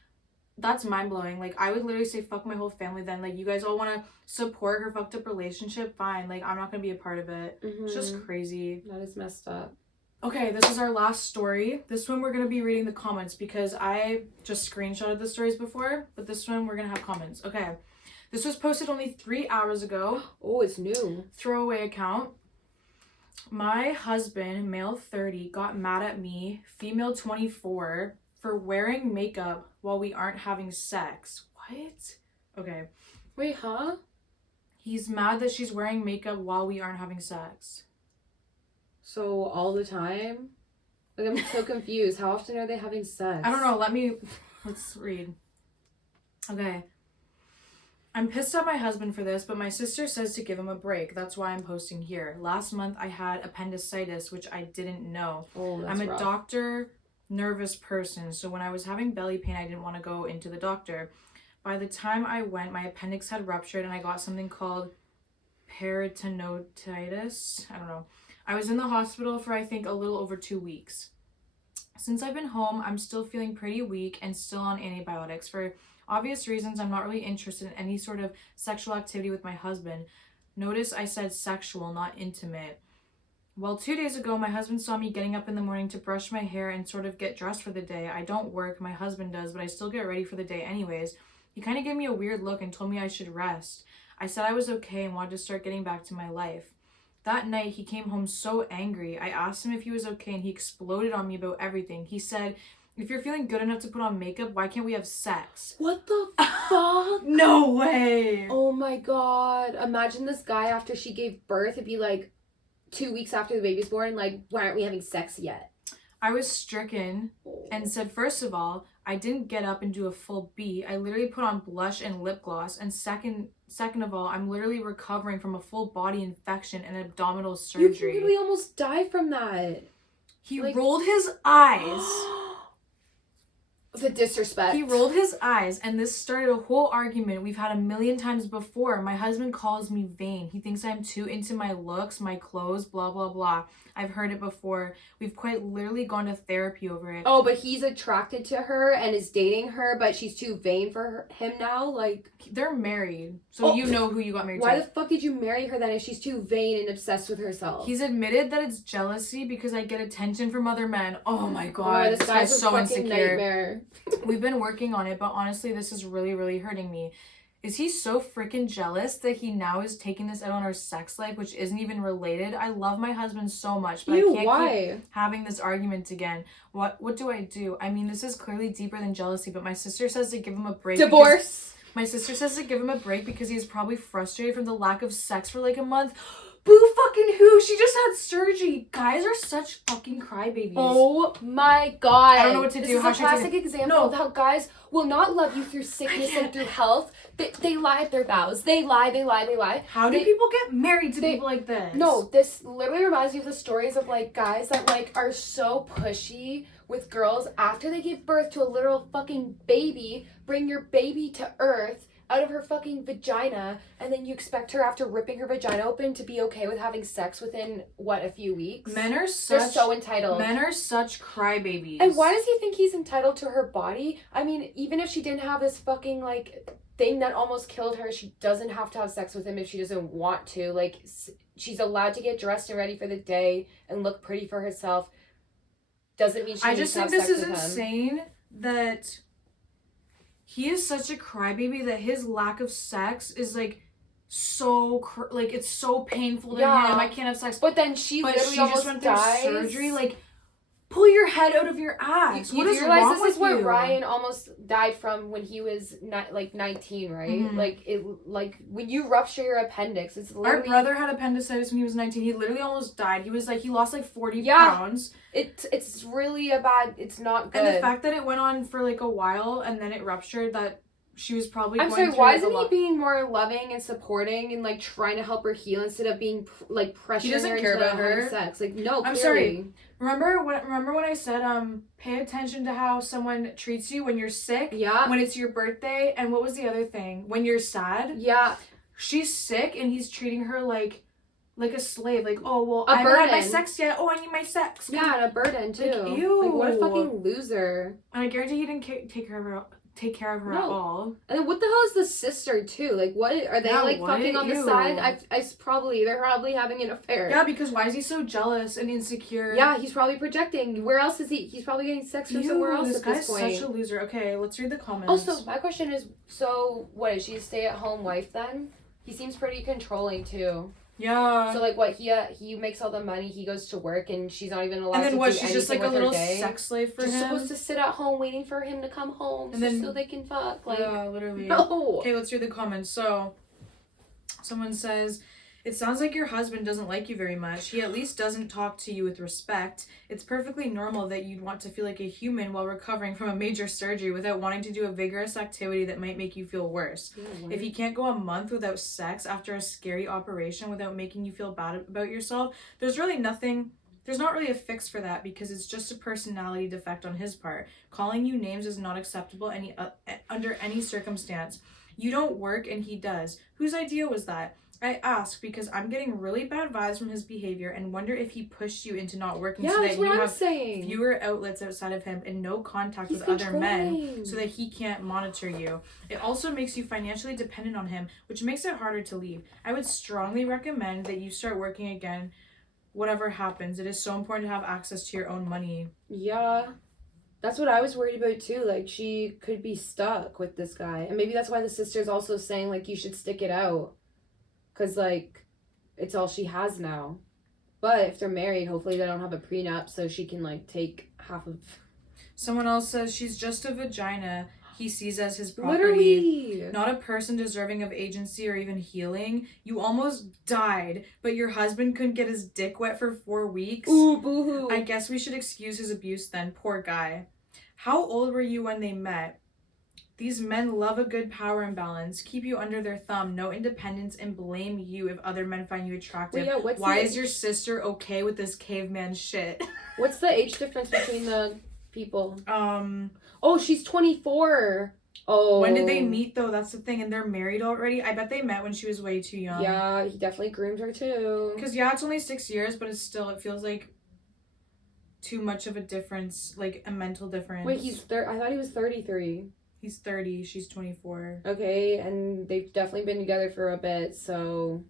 That's mind-blowing. Like, I would literally say fuck my whole family then. Like, you guys all want to support her fucked up relationship, fine. Like, I'm not gonna be a part of it. It's just crazy. That is messed up. Okay, this is our last story. This one we're gonna be reading the comments because I just screenshotted the stories before, but this one we're gonna have comments. Okay, this was posted only 3 hours ago. Oh, it's new. Throwaway account. My husband, male 30, got mad at me, female 24, for wearing makeup while we aren't having sex. What? Okay. Wait, huh? He's mad that she's wearing makeup while we aren't having sex. So, all the time? Like, I'm so confused. How often are they having sex? I don't know. Let's read. Okay. I'm pissed at my husband for this, but my sister says to give him a break. That's why I'm posting here. Last month, I had appendicitis, which I didn't know. Oh, that's I'm a rough. doctor... nervous person, so when I was having belly pain, I didn't want to go into the doctor. By the time I went, my appendix had ruptured and I got something called peritonitis. I don't know. I was in the hospital for I think a little over 2 weeks. Since I've been home, I'm still feeling pretty weak and still on antibiotics. For obvious reasons, I'm not really interested in any sort of sexual activity with my husband. Notice I said sexual, not intimate. Well, 2 days ago, my husband saw me getting up in the morning to brush my hair and sort of get dressed for the day. I don't work, my husband does, but I still get ready for the day anyways. He kind of gave me a weird look and told me I should rest. I said I was okay and wanted to start getting back to my life. That night, he came home so angry. I asked him if he was okay and he exploded on me about everything. He said, if you're feeling good enough to put on makeup, why can't we have sex? What the fuck? No way! Oh my god. Imagine this guy after she gave birth, it'd be like, 2 weeks after the baby's born, like, why aren't we having sex yet? I was stricken and said, first of all, I didn't get up and do a full beat. I literally put on blush and lip gloss. And second of all, I'm literally recovering from a full body infection and abdominal surgery. You literally almost died from that. He rolled his eyes. The disrespect. He rolled his eyes, and this started a whole argument we've had a million times before. My husband calls me vain. He thinks I'm too into my looks, my clothes, blah, blah, blah. I've heard it before. We've quite literally gone to therapy over it. Oh, but he's attracted to her and is dating her, but she's too vain for him now? Like, they're married, so you know who you got married to. Why the fuck did you marry her then if she's too vain and obsessed with herself? He's admitted that it's jealousy because I get attention from other men. Oh my god, this guy's so a insecure. Nightmare. We've been working on it, but honestly, this is really, really hurting me. Is he so freaking jealous that he now is taking this out on our sex life, which isn't even related? I love my husband so much, but I can't keep having this argument again. What do I do? I mean, this is clearly deeper than jealousy, but my sister says to give him a break. Divorce! My sister says to give him a break because he's probably frustrated from the lack of sex for like a month. Boo fucking who? She just had surgery. Guys are such fucking crybabies. Oh my god. I don't know what to do. This is a classic example of how guys will not love you through sickness and through health. They lie at their vows. They lie. How do people get married to people like this? No, this literally reminds me of the stories of like guys that like are so pushy with girls after they give birth to a literal fucking baby, bring your baby to earth out of her fucking vagina, and then you expect her after ripping her vagina open to be okay with having sex within a few weeks? They're so entitled. Men are such crybabies. And why does he think he's entitled to her body? I mean, even if she didn't have this fucking like thing that almost killed her, she doesn't have to have sex with him if she doesn't want to. Like, she's allowed to get dressed and ready for the day and look pretty for herself. Doesn't mean she needs to have sex with him. I just think this is insane that he is such a crybaby that his lack of sex is like so it's so painful to him. I can't have sex. But then she literally almost went dies. through surgery. Like, pull your head out of your ass. You realize this is what Ryan almost died from when he was 19, right? Mm-hmm. Like when you rupture your appendix, it's literally... Our brother had appendicitis when he was 19. He literally almost died. He was like, he lost like 40 pounds. It's really it's not good. And the fact that it went on for like a while and then it ruptured, that she was probably why isn't he being more loving and supporting and like trying to help her heal instead of being like pressuring he doesn't her care into about her sex? Like, no, I'm sorry. Remember when I said pay attention to how someone treats you when you're sick? Yeah. When it's your birthday, and what was the other thing? When you're sad? Yeah. She's sick and he's treating her like a slave. Like, oh well, I haven't had my sex yet. Oh, I need my sex. Yeah, and a burden too. Like, ew. Like, what a fucking loser. And I guarantee he didn't take care of her at all. And then what the hell is the sister too? Like, what are they fucking on the side? They're probably having an affair. Yeah, because why is he so jealous and insecure? Yeah, he's probably projecting. Where else is he? He's probably getting sex from somewhere else at this point. This guy's such a loser. Okay, let's read the comments. Also, my question is, so what is she a stay-at-home wife then? He seems pretty controlling too. Yeah. So like what he makes all the money, he goes to work, and she's not even allowed to do anything. And then what? She's just like a little sex slave for him. She's supposed to sit at home waiting for him to come home, so they can fuck. Like, yeah, literally. No. Okay, let's read the comments. So, someone says, "It sounds like your husband doesn't like you very much. He at least doesn't talk to you with respect. It's perfectly normal that you'd want to feel like a human while recovering from a major surgery without wanting to do a vigorous activity that might make you feel worse. If he can't go a month without sex after a scary operation without making you feel bad about yourself, there's not really a fix for that because it's just a personality defect on his part. Calling you names is not acceptable under any circumstance. You don't work and he does. Whose idea was that? I ask because I'm getting really bad vibes from his behavior and wonder if he pushed you into not working so that you have fewer outlets outside of him and no contact with other men so that he can't monitor you. It also makes you financially dependent on him, which makes it harder to leave. I would strongly recommend that you start working again, whatever happens. It is so important to have access to your own money." Yeah. That's what I was worried about too. Like, she could be stuck with this guy. And maybe that's why the sister's also saying, like, you should stick it out. Because, like, it's all she has now. But if they're married, hopefully they don't have a prenup so she can, like, take half of... Someone else says she's just a vagina he sees as his property. Literally. Not a person deserving of agency or even healing. You almost died, but your husband couldn't get his dick wet for 4 weeks. Ooh, boo-hoo. I guess we should excuse his abuse then. Poor guy. How old were you when they met? These men love a good power imbalance, keep you under their thumb, no independence, and blame you if other men find you attractive. Well, yeah, why is your sister okay with this caveman shit? What's the age difference between the people? Oh, she's 24. Oh. When did they meet though? That's the thing. And they're married already. I bet they met when she was way too young. Yeah, he definitely groomed her too. Because yeah, it's only 6 years, but it's still, it feels like too much of a difference, like a mental difference. Wait, I thought he was 33. He's 30, she's 24. Okay, and they've definitely been together for a bit, so...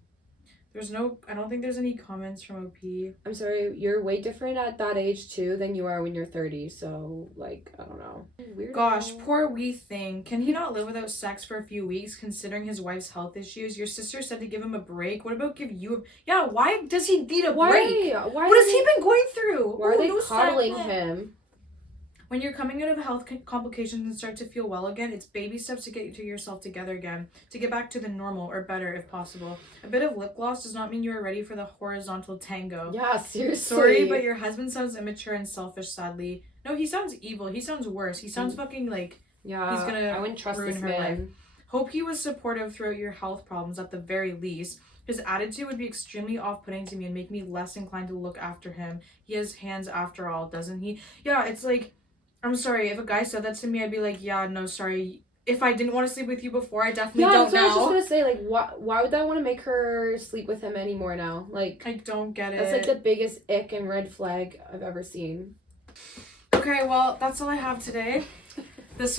I don't think there's any comments from OP. I'm sorry, you're way different at that age too than you are when you're 30, so, like, I don't know. Weird. Gosh, poor wee thing. Can he not live without sex for a few weeks considering his wife's health issues? Your sister said to give him a break. What about give you a... Yeah, why does he need a break? What has he been going through? Why are they coddling him? When you're coming out of health complications and start to feel well again, it's baby steps to get yourself together again, to get back to the normal or better if possible. A bit of lip gloss does not mean you are ready for the horizontal tango. Yeah, seriously. Sorry, but your husband sounds immature and selfish, sadly. No, he sounds evil. He sounds worse. He sounds fucking like he's gonna I wouldn't trust ruin this her man. life. Hope he was supportive throughout your health problems at the very least. His attitude would be extremely off-putting to me and make me less inclined to look after him. He has hands after all, doesn't he? Yeah, it's like... I'm sorry, if a guy said that to me, I'd be like, yeah, no, sorry. If I didn't want to sleep with you before, I definitely don't now. Yeah, that's what I was just gonna say. Like, why would that want to make her sleep with him anymore now? Like, I don't get it. That's like the biggest ick and red flag I've ever seen. Okay, well, that's all I have today. That was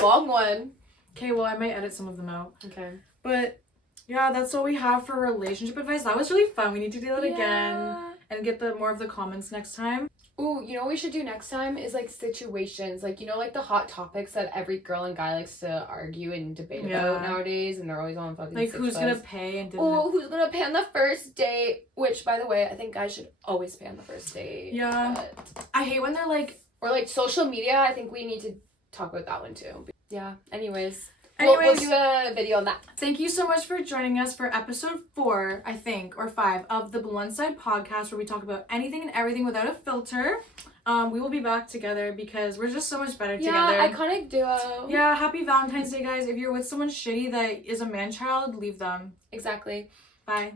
a long one. Okay, well, I might edit some of them out. Okay. But, yeah, that's all we have for relationship advice. That was really fun. We need to do that again and get more of the comments next time. Ooh, you know what we should do next time is, like, situations. Like, you know, like, the hot topics that every girl and guy likes to argue and debate about nowadays, and they're always on fucking like, who's gonna pay and... who's gonna pay on the first date? Which, by the way, I think guys should always pay on the first date. Yeah. But... I hate when they're, like... Or, like, social media, I think we need to talk about that one, too. Yeah, anyways... We'll do a video on that. Thank you so much for joining us for episode 4, I think, or 5 of the Blunt Side podcast, where we talk about anything and everything without a filter. We will be back together because we're just so much better together. Yeah, iconic duo. Yeah, happy Valentine's Day, guys. If you're with someone shitty that is a man-child, leave them. Exactly. Bye.